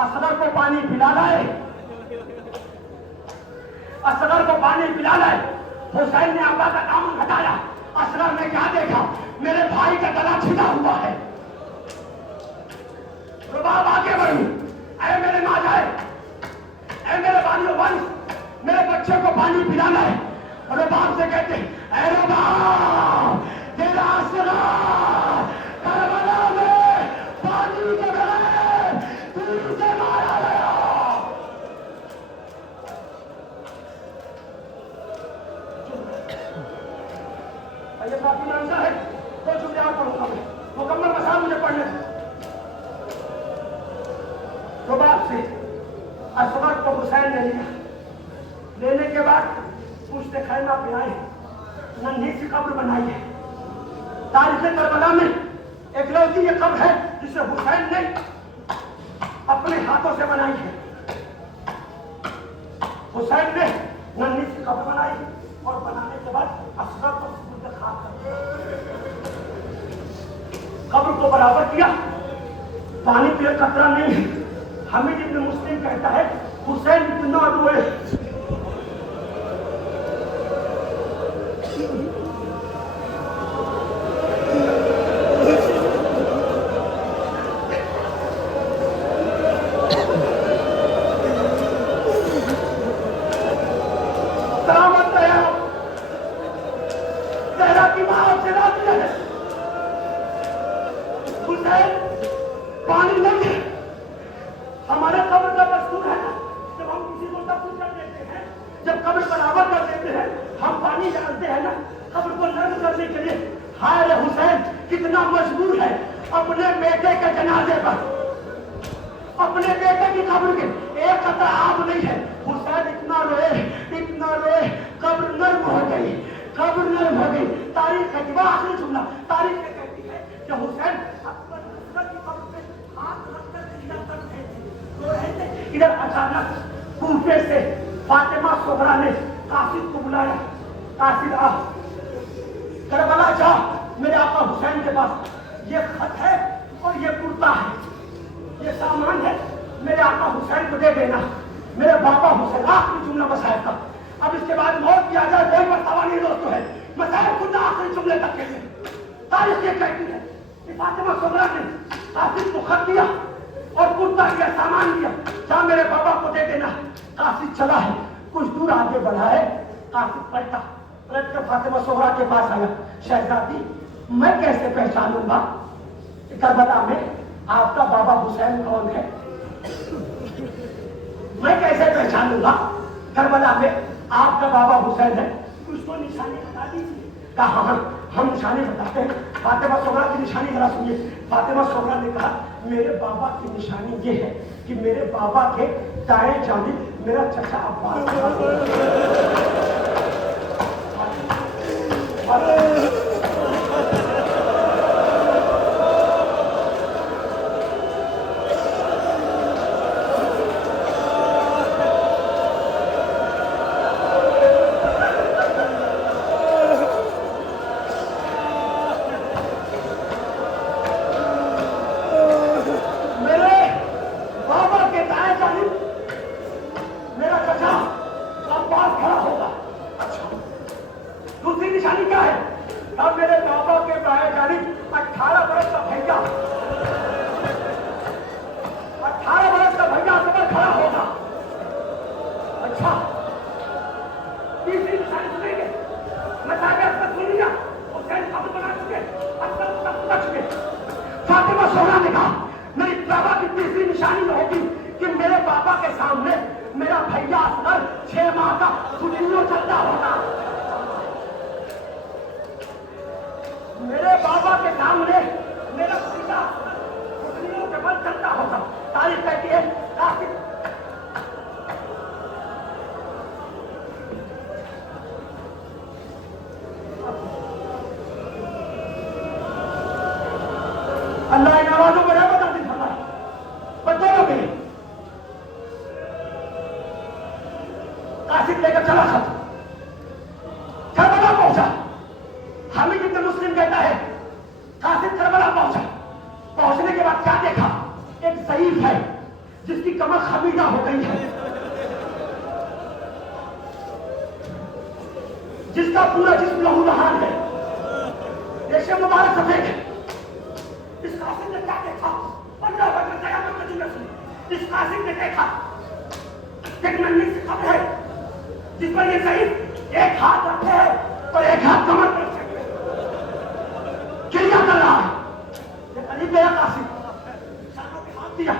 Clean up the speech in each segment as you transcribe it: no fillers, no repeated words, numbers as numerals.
असगर को पानी पिला लाए, असगर को पानी पिला लाए। हुसैन ने अब्बा का दामन हटाया। असगर ने क्या देखा? मेरे भाई का गला छिदा हुआ है। रुबाब आगे बढ़ी, अरे मेरे माँ जाए, अरे मेरे बालियों वंश, मेरे बच्चे को पानी पिलाना है। रुबाब से कहते, अरे रुबाब, तेरा असगर करबला में पानी के बगैर तीर से मारा गया। ये काफी आंसर है तो जुमला पढ़ूंगा मैं, मुकम्मल मसाल मुझे पढ़ने दो। रुबाब से असगर को हुसैन ने लिया। लेने के बाद पूछते खैमा पे आए, नन्ही सी कब्र बनाई है। तारीख करबला में एक लौती ये कब्र है जिसे हुसैन ने अपने हाथों से बनाई है। हुसैन ने नन्ही सी कब्र बनाई और बनाने के बाद असगर को सुपुर्द खाक कर दिया। कब्र को बराबर किया, पानी पे कतरा नहीं है। हामिद इब्न मुस्लिम कहता है हुसैन इतना रोए, इधर अचानक कूफे से फातिमा सुगरा ने कासिद को बुलाया। कासिद आ, करबला जा, मेरे आका हुसैन के पास ये खत है और ये कुर्ता है, ये सामान है, मेरे आका हुसैन को दे देना। मेरे बाबा हुसैन, आखिरी जुमला मसाइल का। अब इसके बाद मौत की आ जाए कोई मसला नहीं दोस्तों है, मसाइल खुद आखिरी जुमले तक के लिए। तारीख ये कहती है कि फातिमा सुगरा ने कासिद को खत दिया और कुर्ता दिया, सामान दिया, जा मेरे बाबा को दे देना। कासिद चला है, कुछ दूर आगे बढ़ा है, कासिद पलट कर फातिमा सुगरा के पास आया। शहजादी, मैं कैसे पहचानूंगा करबला में आपका बाबा हुसैन कौन है? मैं कैसे पहचानूंगा करबला में आपका बाबा हुसैन है? उसको निशानी बता दीजिए। कहा हाँ, हम निशानी बताते हैं। फातिमा सुगरा की निशानी जरा सुनिए। फातिमा सुगरा ने कहा मेरे बाबा की निशानी ये है कि मेरे बाबा के दाएं जानिब मेरा चचा अब्बास लेकर चला खत करबला पहुंचा। हामिद इब्न मुस्लिम कहता है कासिद करबला पहुंचा। पहुंचने के बाद क्या देखा? एक ज़ईफ है जिसकी कमर खमीदा हो गई है, जिसका पूरा जिस्म लहूलुहान है, रेशे मुबारक सफेद है। इस कासिम ने क्या देखा? 15 वर्ष में कयामत का दिन सुनी। इस कासिम ने देखा एक नन्ही सी कब्र है जिस पर ये शहीद एक हाथ रखे है और एक हाथ कमर पर रखे है, क्रिया कर रहा है। ये करीब गया कासिम, शानों पे हाथ दिया।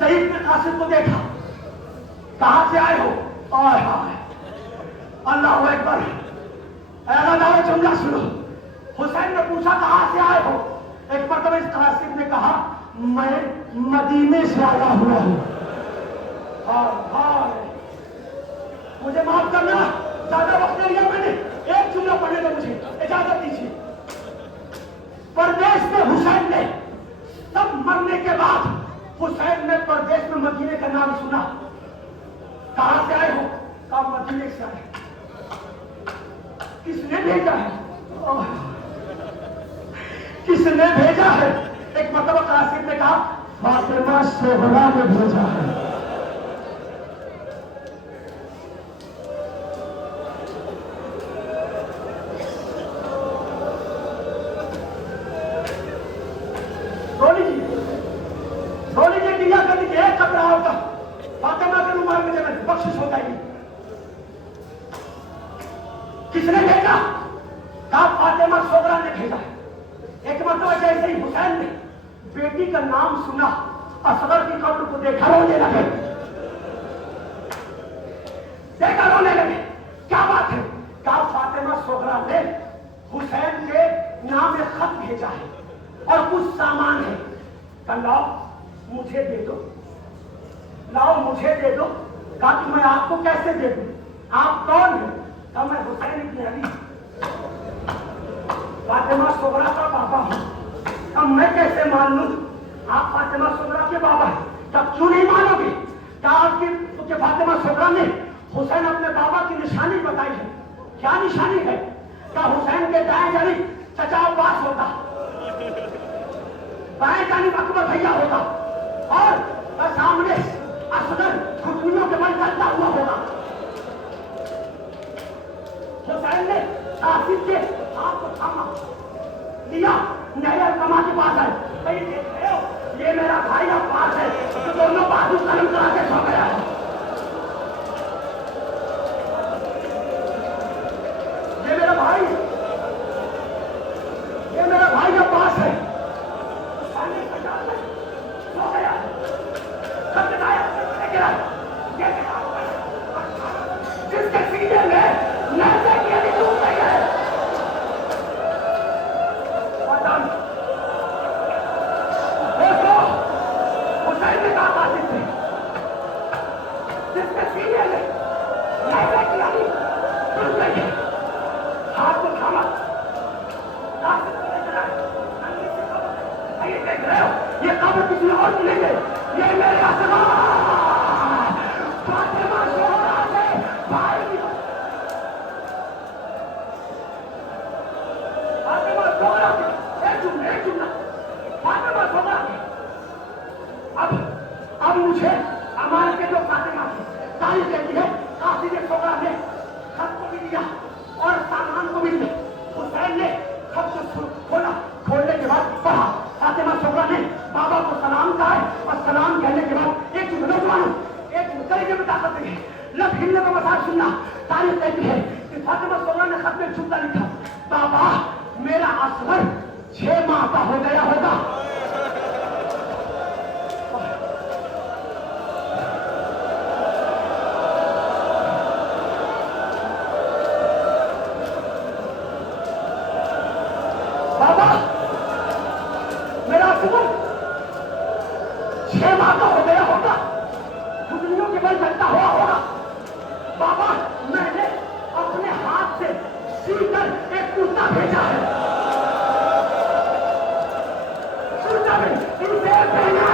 शहीद ने कासिम को देखा, कहां से आए हो? और अल्लाह अकबर, ऐलान जुमला सुनो। हुसैन ने पूछा कहां से आए हो? एक मरतबा इस कासिम ने कहा मैं मदीने से आया हुआ हूं। मुझे माफ करना, ज्यादा वक्त नहीं लिया मैंने, एक जुमला पढ़ने दो, मुझे इजाजत दीजिए। परदेश में हुसैन ने, सब मरने के बाद हुसैन ने परदेश में मदीने का नाम सुना। कहां से आए हो? कहा मदीने से आए। किसने भेजा है? किसने भेजा है? एक मतलब कासिम ने कहा फातिमा सोहरा ने भेजा है। बख्शिश हो जाएगी। किसने भेजा? कहा फातिमा सोगरा ने भेजा है। एक मरतबा जैसे ही हुसैन ने बेटी का नाम सुना, असगर की कब्र को देखा, रोने लगे। देखा रोने लगे, क्या बात है? कहा फातिमा सोगरा ने हुसैन के नाम एक खत भेजा है और कुछ सामान है, लाओ मुझे दे दो, लाओ मुझे दे दो। कहा कि मैं आपको कैसे दे दूं? आप कौन है? कहा मैं हुसैन इब्न अली, फातिमा सोगरा का बाबा हूं। अब मैं कैसे मान लूं आप फातिमा सोगरा के बाबा हैं? तब क्यों नहीं मानोगे? क्या आपकी फातिमा सोगरा ने हुसैन अपने बाबा की निशानी बताई है? क्या निशानी है? क्या हुसैन के दाएं जानिब चचा अब्बास होता, बाएं जानिब अकबर भैया होता और सामने असगर घुटनों के बल चलता हुआ होगा। हुसैन ने कासिम के हाथ को थामा लिया, नहर कमा के पास आए। भाई देख रहे हो, ये मेरा भाई अब्बास है जो दोनों बाजू कलम करा के सो गया है। ये मेरा भाई अब्बास है, सो गया। जिसके सीने में नशे की अभी डूब गई है। हुसैन ने कहा कासिम से, जिसके सीने में नशे की अभी डूब गई है, हाथ को थामा। ये देख रहे हो, ये कब्र किसी और की नहीं है, ये मेरे असगर फातिमा सोहरा से भाई। फातिमा सोहरा के एक जुमला फातिमा सोहरा के। अब मुझे हमारे के जो फातिमा की तारीफ देती है, कासिम सोहरा ने खत को भी दिया और सामान को भी दिया। हुसैन ने खत को खोला, खोलने के बाद पढ़ा। फातिमा सोहरा ने बाबा को सलाम कहा है और सलाम कहने के बाद एक नौजवान एक तरीके में ताकत है, लब हिलने का मजाक सुनना। तारीफ कहती है कि फातिमा सोहरा ने खत में जुमला लिखा, बाबा मेरा असगर 6 माह का हो गया होगा। बाबा मेरा असगर 6 माह का हो गया होगा, घुटनियों के बल चलता हुआ होगा। बाबा मैंने अपने हाथ से सीकर एक कुर्ता भेजा है, कुर्ता में इसे पहना